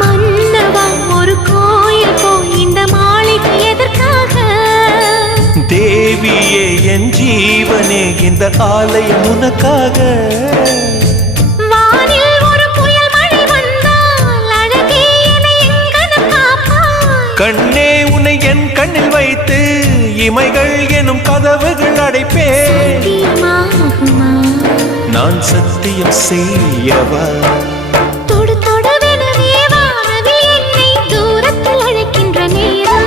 மன்னவா ஒரு கோயில் இந்த மாளிகை எதற்காக? தேவியே என் ஜீவனே இந்த ஆலயம் உனக்காக. வானில் ஒரு புயல் மழை வந்தால் அழகே என்னை எங்கனம் காப்பாய். கண்ணே உன்னை என் கண்ணில் வைத்து இமைகள் எனும் கதவுகள் அடைப்பேன். சத்தியமாகுமா? நான் சத்தியம் செய்யவா? தொடு தொடுவெனவே வானவில் என்னை தூரத்தில் அழைக்கின்ற நேரம்.